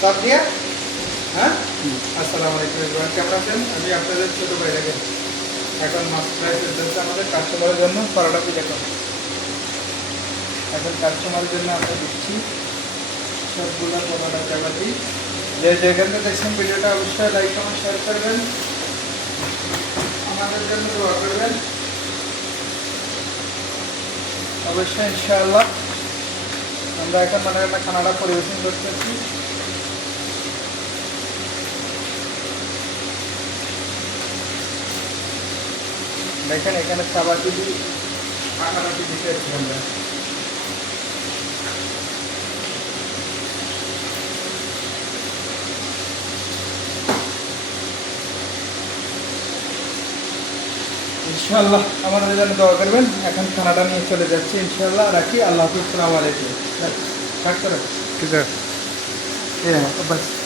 সব দিয়া হ্যাঁ। আসসালামু আলাইকুম এভরিওয়ান, কেমন আছেন? আমি আপনাদের ছোট ভাই দেখেন এখন মাছ ফ্রাই চলতেছে আমাদের কাস্টমারের জন্য। পরোটাটি দেখুন এখন কাস্টমারের জন্য আমরা দিচ্ছি সবগুলো পরোটা চাপাতি। যে যেখানে দেখছেন ভিডিওটা অবশ্যই লাইক কমেন্ট শেয়ার করবেন, আমাদের জন্য দোয়া করবেন অবশ্যই ইনশাআল্লাহ। আমরা এখন মানে খানাটা পরিবেশন করতেছি। দেখেন এখানে চাপাতি দিয়ে আটাটি দিতে আমরা ইনশাআল্লাহ। আমাদের জন্য দোয়া করবেন। এখন খানাটা নিয়ে চলে যাচ্ছি ইনশাআল্লাহ। রাখি, আল্লাহ হাফিজ, আসসালামু আলাইকুম। ठीक है। বাস।